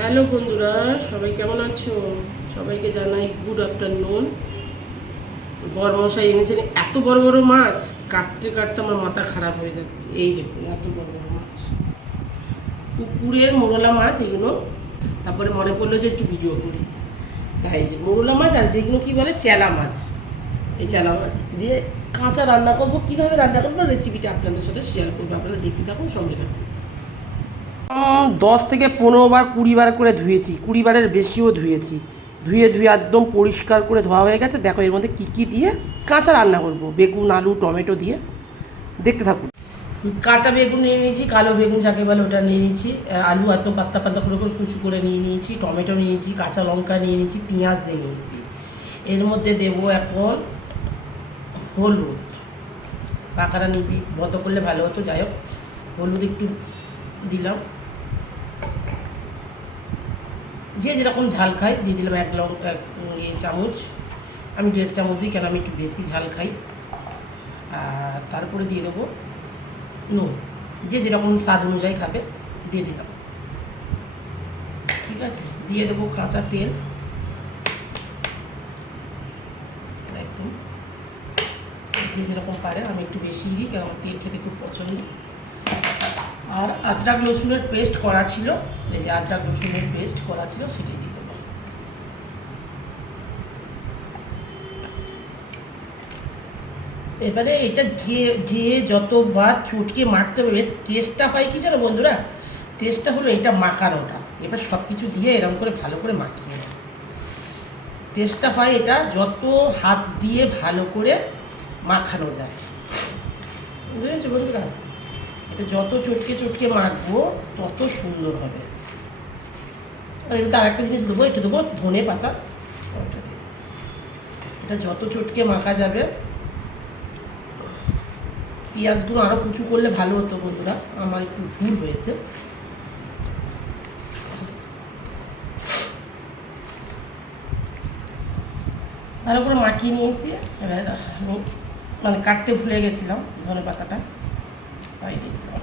Hello বন্ধুরা, সবাই কেমন আছো? সবাইকে জানাই গুড আফটারনুন বরমশাই এনেছেন এত বড় বড় মাছ, কাটতে কাটতে আমার মাথা খারাপ হয়ে যাচ্ছে। এই দেখুন, এত বড় বড় মাছ। পুকুরের মোরলা মাছ এগুলো। তারপরে মনে পড়ল যে একটু ভিডিও করি। তাই যে মোরলা মাছ আর যেগুলো কি বলে, চেলা মাছ। এই চেলা মাছ দিয়ে কাঁচা রান্না করব। কীভাবে রান্না করব রেসিপিটা আপনাদের সাথে শেয়ার করব। আপনারা দেখতে থাকুন, সঙ্গে থাকুন। দশ থেকে পনেরো বার কুড়ি বার করে ধুয়েছি, কুড়ি বারের বেশিও ধুয়েছি। ধুয়ে ধুয়ে একদম পরিষ্কার করে ধোয়া হয়ে গেছে। দেখো এর মধ্যে কী কী দিয়ে কাঁচা রান্না করব, বেগুন, আলু, টমেটো দিয়ে। দেখতে থাকুন। কাটা বেগুন নিয়ে নিয়েছি, কালো বেগুন যাকে বলে ওটা নিয়ে নিয়েছি। আলু একদম পাত্তা পাত্তা করে করে কুচু করে নিয়ে নিয়েছি, টমেটো নিয়ে নিয়েছি, কাঁচা লঙ্কা নিয়ে নিয়েছি, পেঁয়াজ দিয়ে নিয়েছি। এর মধ্যে দেবো এখন হলুদ। পাকাটা নিবি বন্ধ করলে ভালো হতো, যাই হোক। হলুদ একটু দিলাম। যে যেরকম ঝাল খাই দিয়ে দিলাম এক লং, এক ইয়ে চামচ। আমি দেড় চামচ দিই, কেন আমি একটু বেশি ঝাল খাই। আর তারপরে দিয়ে দেবো নুন। যে যেরকম স্বাদ অনুযায়ী খাবে, দিয়ে দিলাম। ঠিক আছে, দিয়ে দেবো কাঁচা তেল। একদম। যে যেরকম পারে আমি একটু বেশি দিই, কারণ তেল খেতে খুব পছন্দ। আর আদ্রাক রসুনের পেস্ট করা ছিল, এই যে আদ্রাক রসুনের পেস্ট করা ছিল সেটাই দিয়ে দেবো এবারে এটা যে যে যতবার চটকে মাখতে হবে টেস্টটা হয় কি জানো বন্ধুরা? টেস্টটা হলো এটা মাখানোটা এবার সব কিছু দিয়ে এরকম করে ভালো করে মাখিয়ে নেব টেস্টটা হয় এটা যত হাত দিয়ে ভালো করে মাখানো যায়। বুঝেছ বন্ধুরা? যত চটকে চটকে মাখবো, তত সুন্দর হবে। আর এটাতে আরেকটা জিনিস দেবো, একটু দেবো, ধনে পাতা। এটা যত চটকে মাখা যাবে, পেঁয়াজগুলো আরও কুচু করলে ভালো হতো বন্ধুরা, আমার একটু ভুল হয়েছে। ভালো করে মাখিয়ে নিয়েছি, এবার আমি মানে কাটতে ভুলে গেছিলাম ধনে পাতাটা। তাই দেখলাম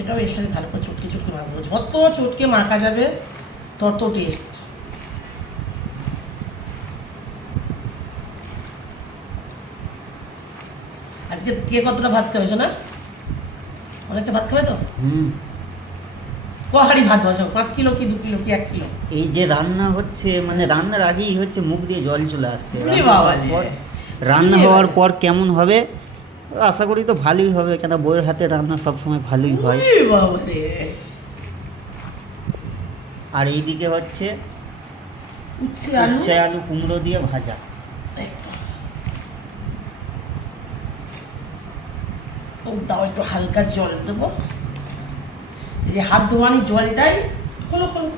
এটাও এর সাথে ভালো করে চটকে চটকে মাখবো যত চটকে মাখা যাবে, তত টেস্ট আজকে কে কতটা ভাত খাবে না অনেকটা ভাত খাবে তো? হুম। ক ভাত বসাও পাঁচ কিলো কি দু কিলো কি এক কিলো? এই যে রান্না হচ্ছে মানে রান্নার আগেই হচ্ছে মুখ দিয়ে জল চলে আসছে। রান্না হওয়ার পর কেমন হবে? আশা করি তো ভালোই হবে কেন বইয়ের হাতে রান্না সবসময় ভালোই হয়। আর এইদিকে হচ্ছে উচ্ছে আলু? উচ্ছে আলু কুমড়ো দিয়ে ভাজা। ও দাও একটু হালকা জল দেবো। এই যে হাত ধোয়ানি জলটাই, খোলো খোলো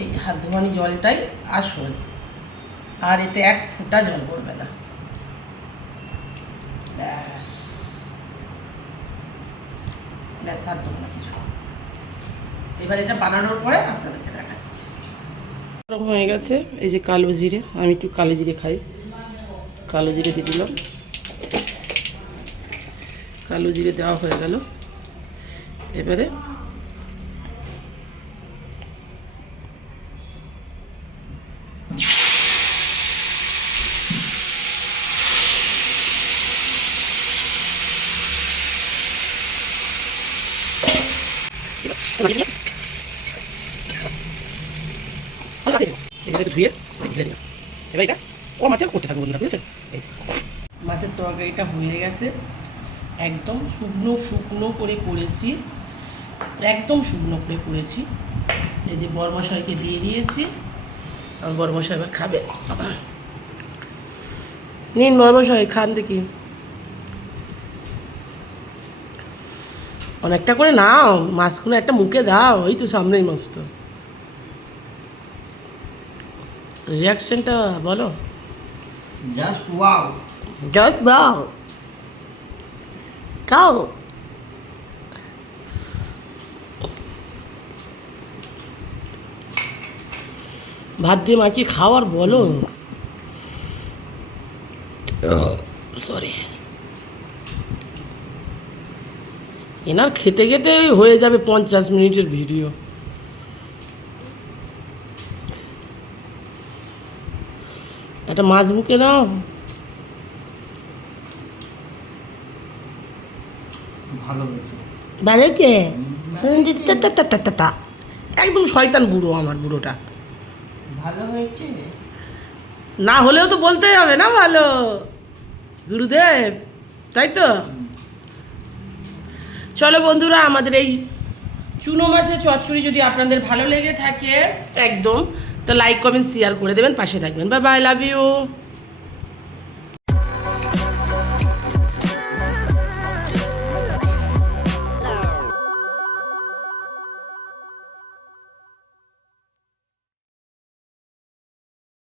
এই হাত ধোয়ানি জলটাই আসল আর এতে এক ফোঁটা জল পড়বে না। ব্যাস। ব্যাস হাত ধোবো না কিছু এবার এটা বানানোর পরে আপনাদেরকে দেখাচ্ছি। গরম হয়ে গেছে। এই যে কালো জিরে, আমি একটু কালো জিরে খাই। কালো জিরে দিয়ে দিলাম। কালো জিরে দেওয়া হয়ে গেল। এবারে। এবার এটা করতে মাছের তরকারিটা হয়ে গেছে। একদম শুকনো শুকনো করে করেছি। একদম শুকনো করে করেছি। এই যে বরমশাইকে দিয়ে দিয়েছি। আমার বরমশাই এবার খাবে। নিন বরমশাই খান দেখি। অনেকটা করে নাও মাছগুলো একটা মুখে দাও ওই তো সামনেই মাছটা। রিয়াকশনটা বলো। Just wow Just wow. Go. ভাত দিয়ে মাখিয়ে খাওয়ার বলো। সরি এনার খেতে খেতে হয়ে যাবে পঞ্চাশ মিনিটের ভিডিও। একটা মাছ মুখে নাও। ভালো কে। একদম শয়তান বুড়ো আমার বুড়োটা ভালো হয়েছে? না হলেও তো বলতে হবে না ভালো। গুরুদেব, তাই তো? চলো বন্ধুরা, আমাদের এই চুনো মাছের চচ্চড়ি যদি আপনাদের ভালো লেগে থাকে, একদম, তো লাইক কমেন্ট শেয়ার করে দেবেন, পাশে থাকবেন। Bye bye love you